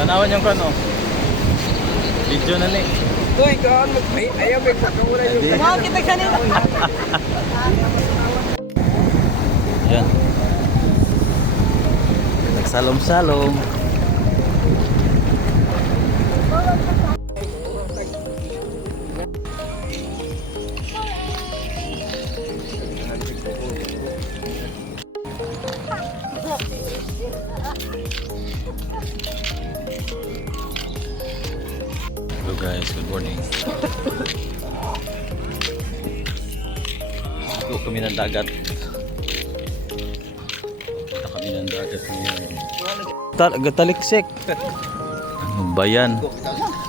Tanawan yung kano. Video na ni. Uy, kaon ayaw may kakawala yung. Wow, kita kanina. Yan. Nagsalom-salom. Hello guys, good morning. Ito kami ng dagat. Ito kami ng dagat ngayon. Taliksik. Ano ba yan?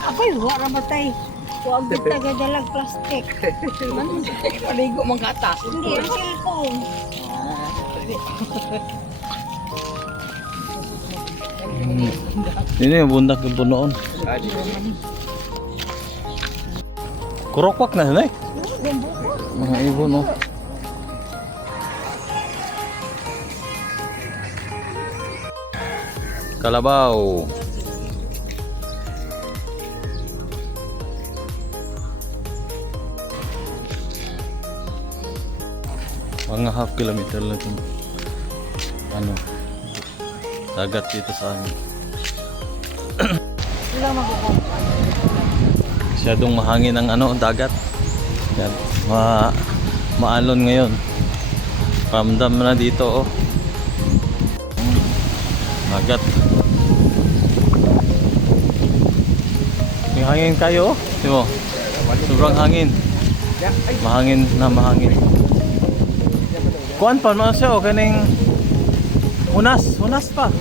Ako'y wala matay. Huwag kita gadalag plastic. Paligo mong kata. Hindi, ang cellphone. Ini yung bundak yung punoon. Kurokwak na sila eh. Mga ibon no. Kalabaw. Mga half kilometer lang itong ano, dagat dito sa amin. Wala magkukuha. Masyadong mahangin ang ano, dagat. Yan. Maalon ngayon. Ramdam na dito oh. Dagat. May hangin kayo oh. Di mo? Sobrang hangin. Mahangin na mahangin. Kuan pa no siya o kaning hunas pa.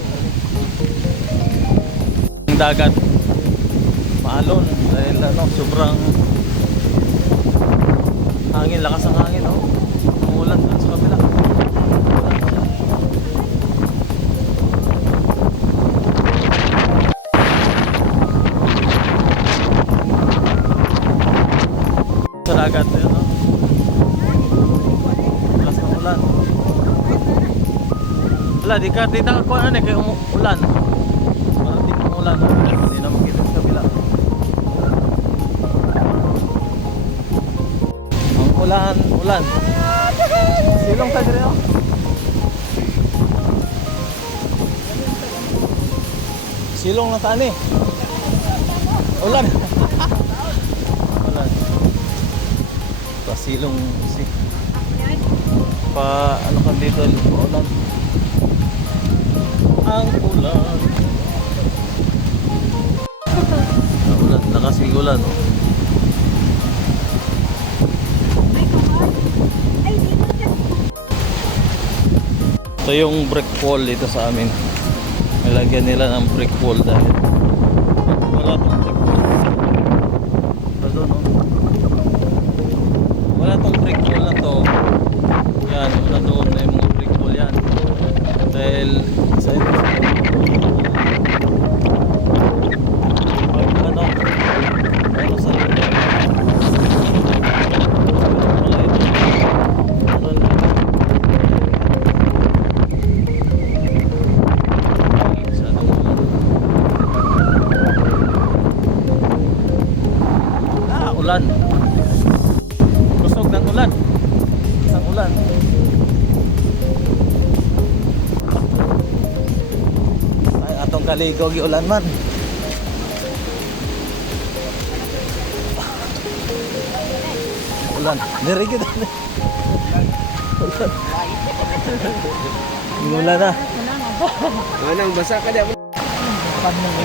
Ang dagat maalon dahil ano sobrang hangin, lakas ang hangin oh. Umulan dun sa kabila. Sa dagat yun oh. Lakas ng ulan. Wala, di ka kuha na kay ulan. Parang di kang ulan. Hindi na makita sa kabila. Ang ulan. Silong ka dito. Silong na tani. Ulan. Ulan. Pasilong si. Pa ano kan dito ulan. Ang ulan. Ulan, nakasing ulan oh. Ito yung brick wall dito sa amin. Nilagyan nila ng brick wall dahil wala tong brick wall. Pardon oh. Wala tong brick wall na to. Yan, wala doon na yung mga brick wall yan. Dahil sa ito ano sa ulan. Kusog ng ulan. Ang ulan. Ay atong kaligo gi ulan man. Ulan. Diri gid. Ulan na. Manang basa ka diya.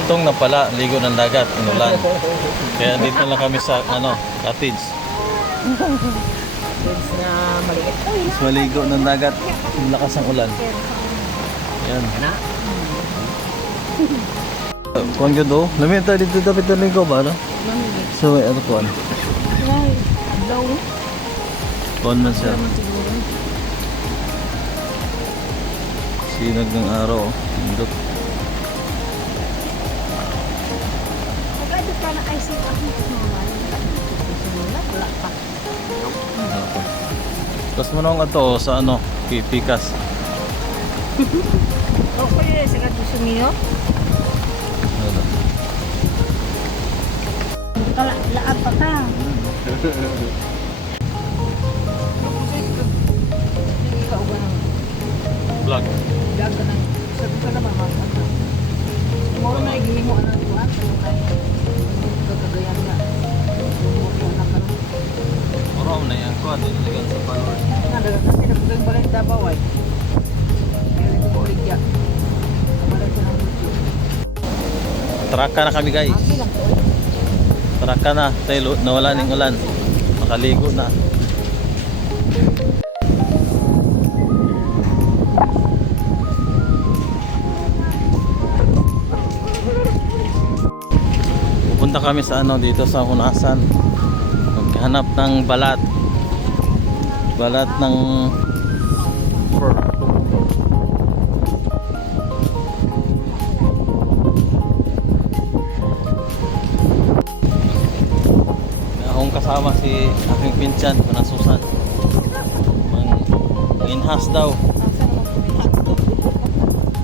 Itong na pala, ligo ng dagat, inulan. Kaya dito lang kami sa ano, cottage. Na maliit. Mas maligo ng dagat, yung lakas ng ulan. Yan. Kuan gyud do. Lami ta dito dapat ligo ba no? So ano kuan? Daw. Kuan man siya. Sinag ng araw. Indot. Agad ka na ay sila ako. Wala pa. Tapos mo nung ato sa ano, Pikas. Okay, sa kato sumiyo. Ano? Laad pa ta. Ikaw ba nang Vlog. daga na? Sabi ka naman mga mo na gihingo ang tuwan sa kay gagagayan na. Oram na yan ko. Diligan sa palor. Nga daga kasi nagpugang balik Davao ay. Kaya ito ko ulit ya. Kamalay ko ng YouTube. Traka na kami guys. Aki lang to. Traka na. Tayo nawala ng ulan. Makaligo na. Pupunta kami sa ano dito sa Hunasan. Maghanap ng balat. Balat ng fur. Akong kasama si aking pinsan, Manasusan. Mang-inhas daw.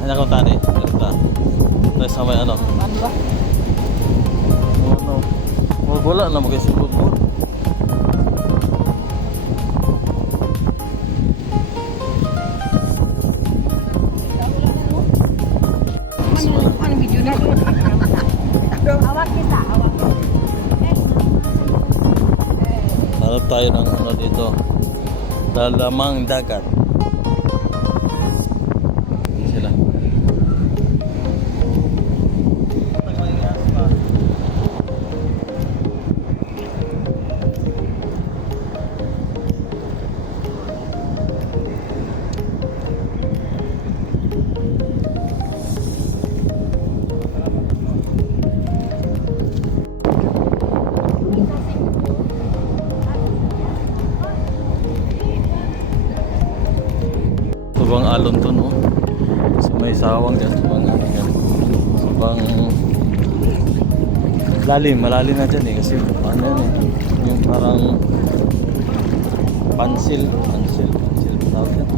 Ano ko tani? Dito. Ito sa may ano. Ano ba? Ano? Wala na mag-isipod mo. Ano video na? Awak kita, awak. Hanap tayo ng ano dito. Dalamang dagat. Yan sila. Subang alon to no. Sa may sawang yan, subang ano yan. Subang malalim na dyan eh kasi ano yan eh. Yung parang pansil tawag yan.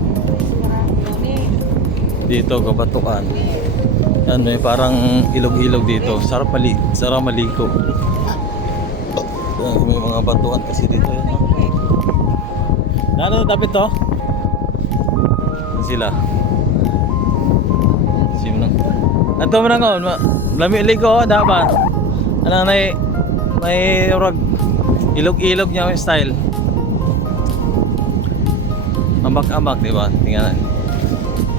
Dito kabatuan. Ano eh parang ilog-ilog dito. Sarap maligo. May mga batuan kasi dito yan. No? Ano tapit to? Sila. Sino? Ato mo nang lami ligo dapat. Ano may rag ilog-ilog niya yung style. Ambak-ambak, di ba? Tingnan.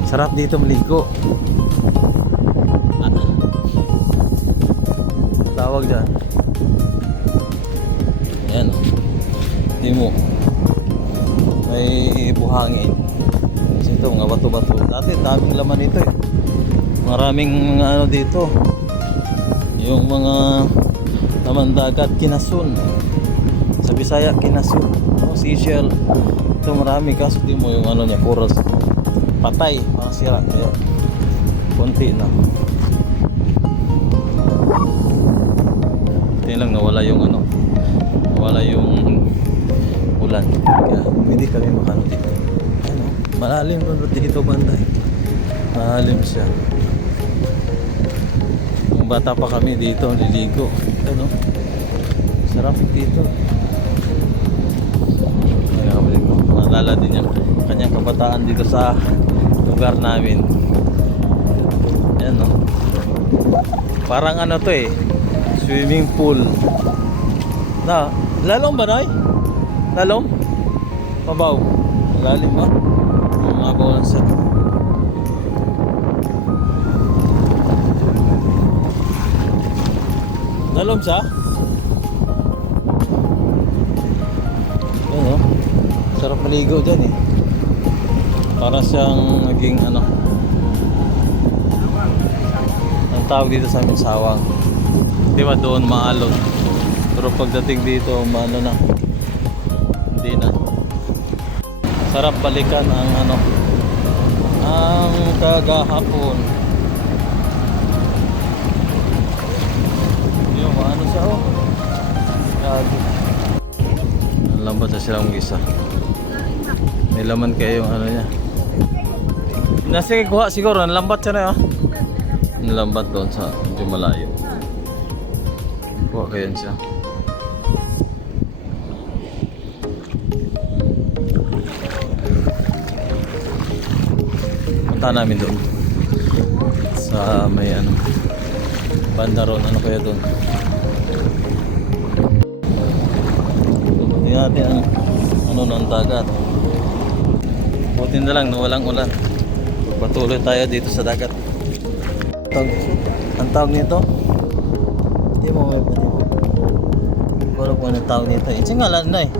Sarap dito maligo. Tawag diyan. Yan. Di mo. May buhangin. Ito mga bato-bato. Dati daming laman dito eh. Maraming mga ano dito. Yung mga laman dagat kinasun. Sa Bisaya kinasun. Seashell. Ito marami kaso di mo yung ano niya corals. Patay, parang sira kaya konti na. Ito lang nawala yung ano. Nawala yung ulan. Kaya hindi kami makano dito. Malalim doon dito banday. Malalim siya. Nung bata pa kami dito, liligo. Ano? Sarap dito. Naalala din yung kanyang kabataan dito sa lugar namin. Yan no. Parang ano to eh. Swimming pool. Na, lalong ba noy? Lalong? Mabaw. Lalim ba? Mabaw lang siya. Lalom siya? Ano? Sarap maligo dyan eh. Para siyang naging ano. Ang tawag dito sa amin sawang. Di ba doon maalon? Pero pagdating dito maano na. Hindi na. Sarap balikan ang ano. Ang kagahapon. Yung ano siya oh. Grabe. Ang lambat na silang gisa. May laman kayo yung ano niya. Nasa kuha siguro, ang lambat siya na oh. nilambat doon sa medyo malayo. Kuha kayan siya. Punta namin doon sa may ano banda ron, ano kaya doon. Tingnan natin ang ano ng dagat. Buti na lang na walang ulan. Patuloy tayo dito sa dagat. Ang tawag nito? Hindi mo may pati mo. Wala po anong tawag nito. It's ngalan na eh.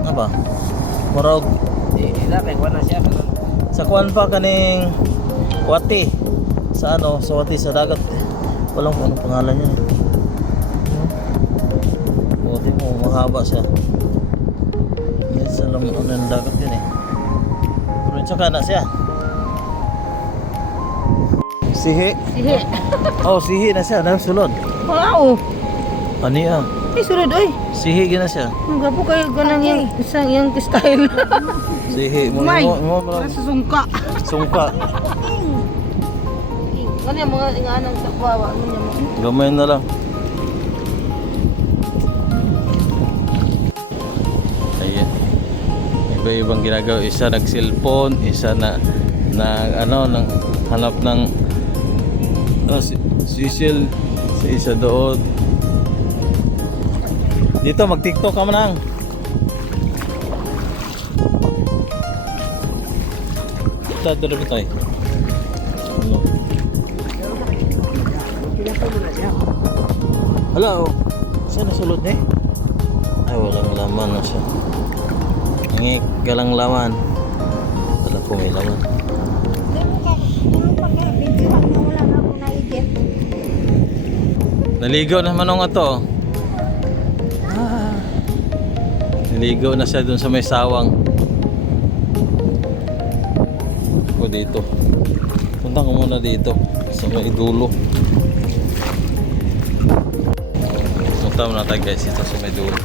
Ano ba? Marog. Sa kuwan pa kaning Wati. Sa ano? Sa Wati sa dagat. Walang kung anong pangalan niya. Buti mo mahaba siya. Yan sa ano ng dagat yun eh. Pero tsaka na siya. Sihi. Sihi. Oh, sihi na siya. Nasulod. Wow. Ano yan? Sunod oy. Sihi gina siya. Ang gapo kayo ganang yung isang yung style. Sihi. May. Mo Nasa sungka. sungka. Ano yung mga ingaanang takwawa? Ano yung mga... Gamay na lang. Ayan. Iba-ibang ginagawa. Isa nag-cellphone, isa na ano, nang hanap ng sisil, sa isa doon. Dito mag-TikTok ka man. Sa doon ba tayo? Ano? Hala, oh. Saan nasulot eh? Ay, walang laman na siya. Ngik, galang laman. Wala po may laman. Naligaw naman nga to. Naligaw na siya dun sa may sawang. Ako dito. Punta ko muna dito sa may dulo. Punta muna tayo guys dito sa may dulo.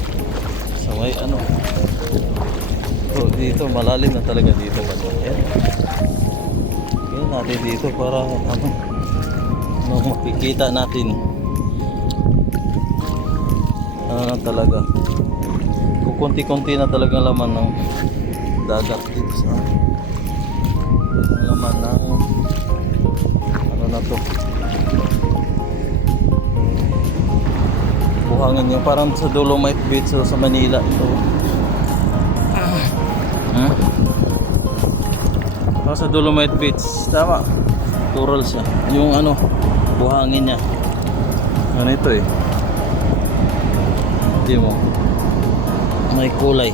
Sa may ano. So, dito malalim na talaga dito. Ayan. Ayan natin dito para ano makikita natin ano talaga kukunti-kunti na talagang laman ng dagat dito sa laman ng ano na to buhangin yung parang sa Dolomite Beach sa Manila ito. Sa Dolomite Beach tama tural siya yung ano buhangin niya ano ito eh hindi mo may kulay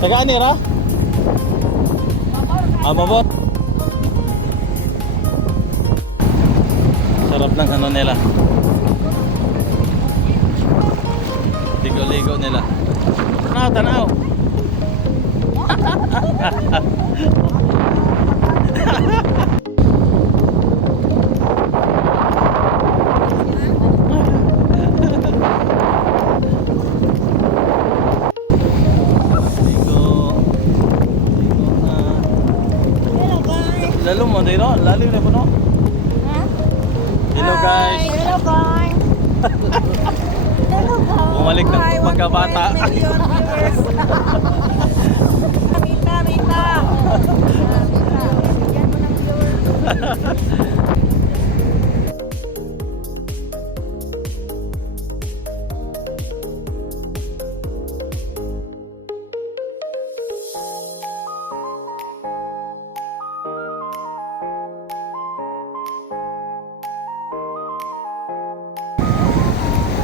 tagaan nira mabot sarap ng ano nila ligo-ligo nila tanaw lalo mo dito, lalim na po no? Hello guys. Hello guys. Hello guys. Bumalik na pagkabata. Mita, Mita.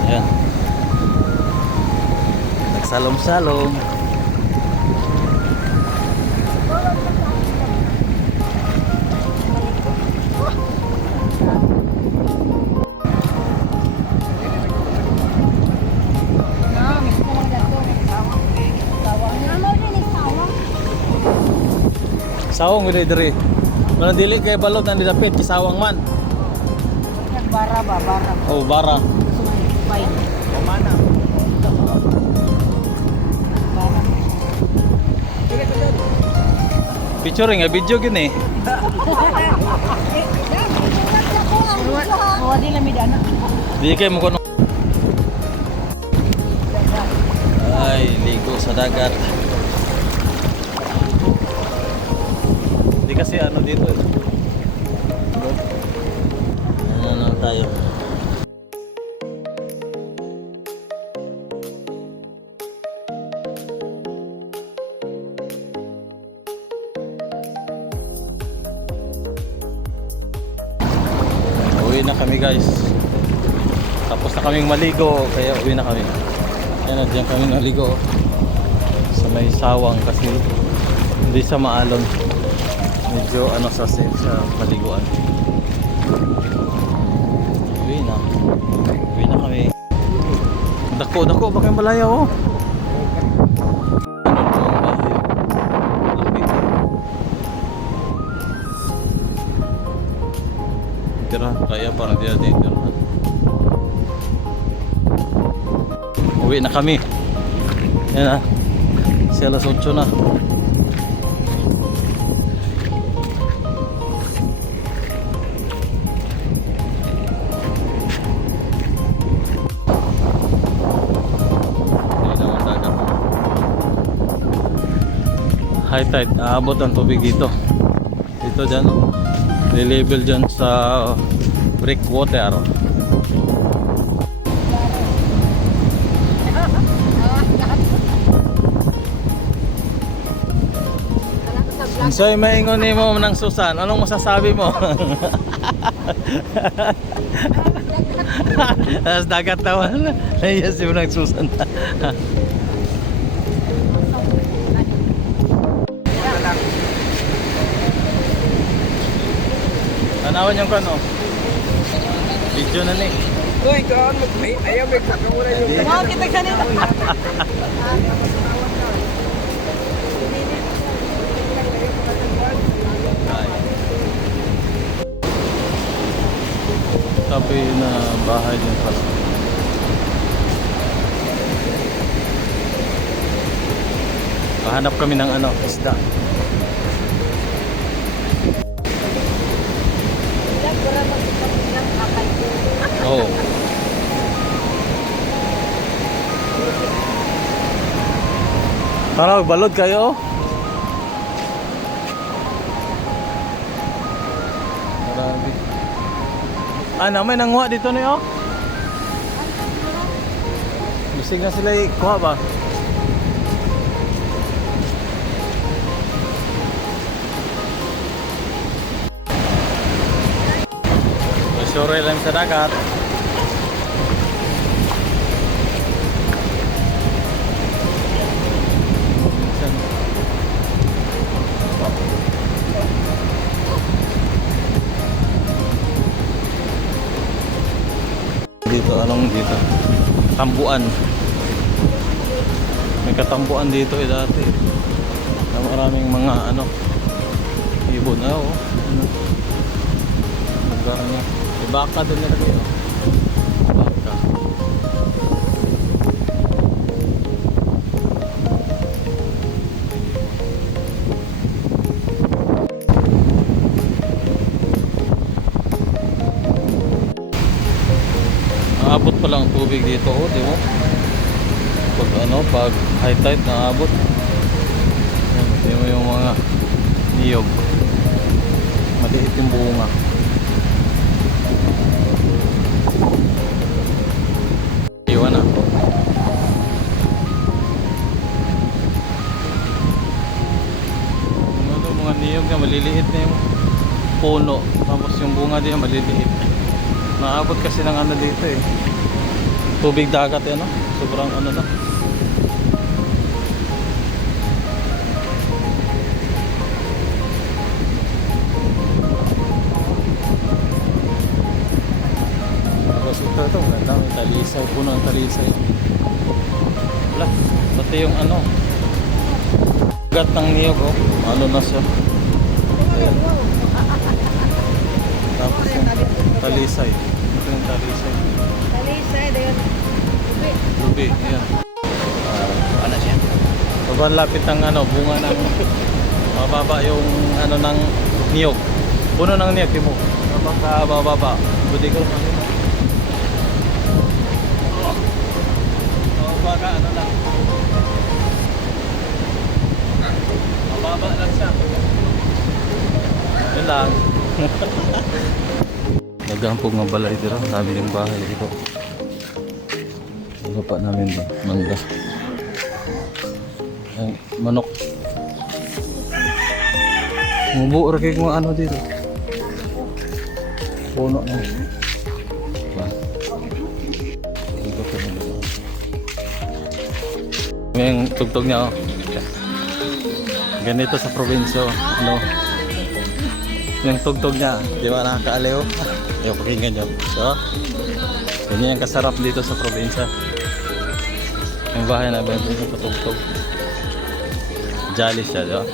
Ayan. Nagsalom-salom. Sawang diri. Mana dili kay balot nang didapit kay sawang man. Bara ba, bara. Oh, bara. Sumay. Mana? Picture nga, video gini. Huwag nila may dana. Di kayo mo kuno. Ay, ligo sa dagat. Hindi kasi ano dito eh. Ano na tayo. Uwi na kami guys. Tapos na kaming maligo, kaya uwi na kami. Ayan na, diyan kami naligo sa may sawang kasi hindi sa maalon. Medyo ano sa safe sa paliguan. Uwi na. Uwi na kami. Dako, baka yung malaya oh. Ano po ang bahay? Laki. Tira, kaya parang di natin tirahan. Uwi na kami. Yan na. Si alas 8 na. High tide, aabot ang tubig dito. Dito dyan, oh. Level dyan sa breakwater. Soy, maingon ni mo ng Susan. Anong masasabi mo? Tapos dagat naman. Yes, mo ng Susan. Tanawan yung kano. Video na ni. Uy, kaon mo. Ayaw, may kakamura yung... Wow, kita kanina. Tabi na bahay din pala. Pahanap kami ng ano, isda. Oo. Tara, balod kayo. Marami. May nanguha dito na yun. Bisig na sila kuha ba? Sure lang sa dagat. Dito, anong dito? Tambuan. May katambuan dito dati. Maraming mga ano ibon na oh. Lugar niya. May baka doon na lagi oh. Baka. Naabot pa lang ang tubig dito oh, di mo? Pag high tide naabot. Di mo yung mga niyog. Maliit yung bunga. Iwan na. Ano mga niyog na maliliit na yung puno. Tapos yung bunga diyan maliliit. Naabot kasi ng ano dito eh. Tubig dagat yan, no? Sobrang ano na. Tapos ito, ganda. May talisay, puno ng talisay. Wala, pati yung ano. Gat ng niyog, oh. Ano na siya. Ayan. Tapos yung talisay. Ito yung talisay. Talisay, dayon. Lubi, ayan. Ano siya? Sobrang lapit ng ano, bunga ng Mababa yung ano ng niyog. Puno ng niyog, di mo. Mababa. Budi ko lang. Mababa ka, ano lang. Mababa lang siya. Yun lang. Nagampog ng balay dito. Sabi ng bahay dito. Lupa namin ba? Mangga. Ang manok. Mubuo kayo kung ano dito. Puno na. Ba? Yung tugtog niya, oh. Ganito sa probinsya, oh. Ano? Yung tugtog niya, di ba nakakaaliw? Ayaw pakinggan nyo. So, ganyan yung kasarap dito sa probinsya. Yung bahay na ba yung patugtog. Jolly siya, di ba?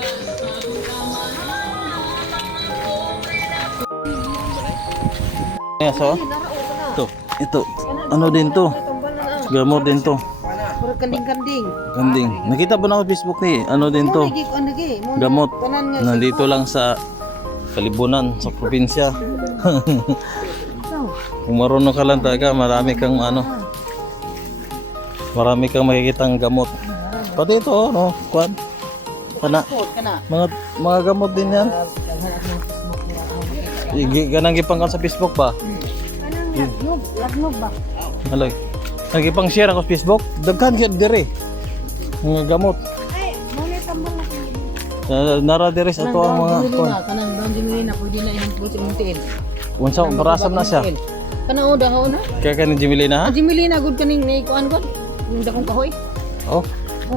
Yeah, so, ito, ano din to? Gamot din to. Puro kanding-kanding. Ganding. Nakita ba na ako Facebook ni? Ano din to? Gamot. Nandito lang sa Kalibunan, sa probinsya. Kung marunong ka lang talaga, marami kang ano. Marami kang makikitang gamot. Pati ito, oh, no? Kwan. Kana. Mga gamot din yan. Ganang gipang ka sa Facebook ba? Lagnog ba? Alay. Nagipang share ako sa Facebook. Daghan gyud dire. Mga gamot. Ay, muna tambal na. Nara dire sa ato ang mga kwan. Kanang brown jimilina, pwede na yung pulsa muntiin. Unsa marasam na siya. Kanang uda ho na. Kaya kanin Jimilina ha? Jimilina gud kaning nay kuan gud. Yung dakong kahoy. Oh.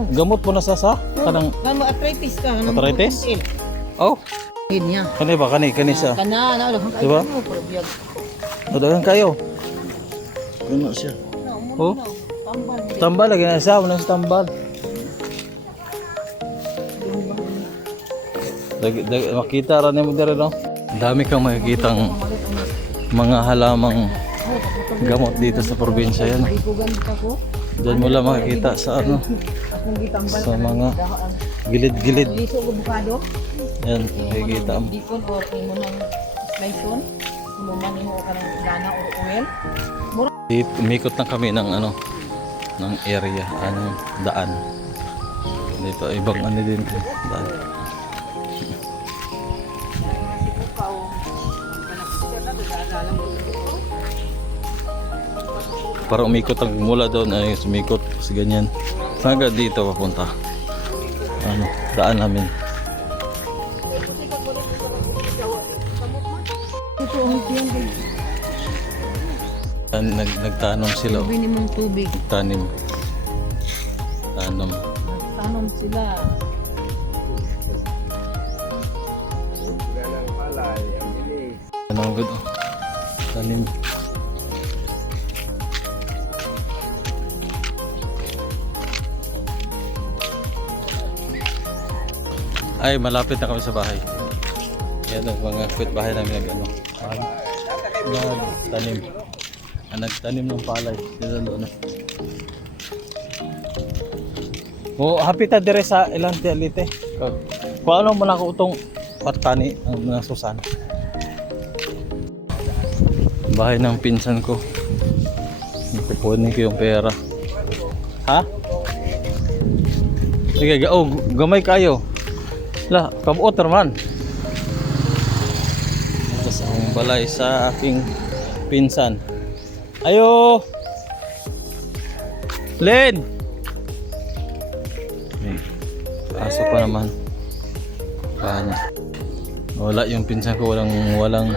Gamot po na sa kanang Kanang arthritis ka, kanang Arthritis? muntiin. oh. Kanya. Kani ba kani siya. Kana na daghang Diba? kayo mo probiyag. Dagan kayo. Gano siya. Oh. Tambal. Tambal lagi na siya, wala sa tambal. Makita ra nimo dire no. Dami kang makikitang mga halamang gamot dito sa probinsya yan. Ikugan ka ko. Diyan mo lang makikita sa ano, Akong gitambal. sa mga gilid-gilid. Liso ko bukado. Yan, makikita mo. Dipon or imo nang sliceon. Imo man imo ka ng lana or oil. Umikot lang kami ng ano, ng area, anong daan. Dito ibang ano din to, daan. Para umikot ang mula doon ay sumikot kasi ganyan. Hanggang dito papunta. Ano, daan namin. Ito ang diyan din. Nagtanom sila. Oh. Sabi mong tubig. Tanim. Tanom. Tanom sila. Ano ang good? Oh. Tanim. Ay, malapit na kami sa bahay. Yan ang mga bahay namin ano. Nagtanim. Nagtanim ng palay. Yan doon. Oh, happy ta dire sa ilang tialite. Kung ano mo na ko utong patani ang mga susan. Bahay ng pinsan ko. Kukunin ko yung pera. Ha? Sige, oh, gamay kayo. La, kabuot naman. Ito sa akong balay sa aking pinsan. Ayo! Len! Aso pa naman. Paano? Wala yung pinsan ko, walang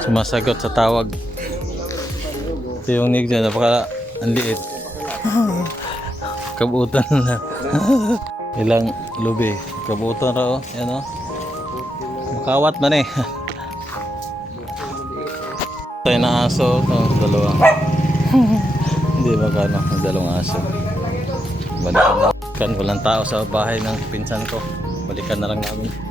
sumasagot sa tawag. Ito yung nig dyan, napaka anliit. Kabuutan na. Ilang lubi. Kabuutan ra oh. Yan oh. Makawat man eh. Tayo na aso. Dalawa. Hindi ba dalawang aso. Balikan na. Walang tao sa bahay ng pinsan ko. Balikan na lang namin.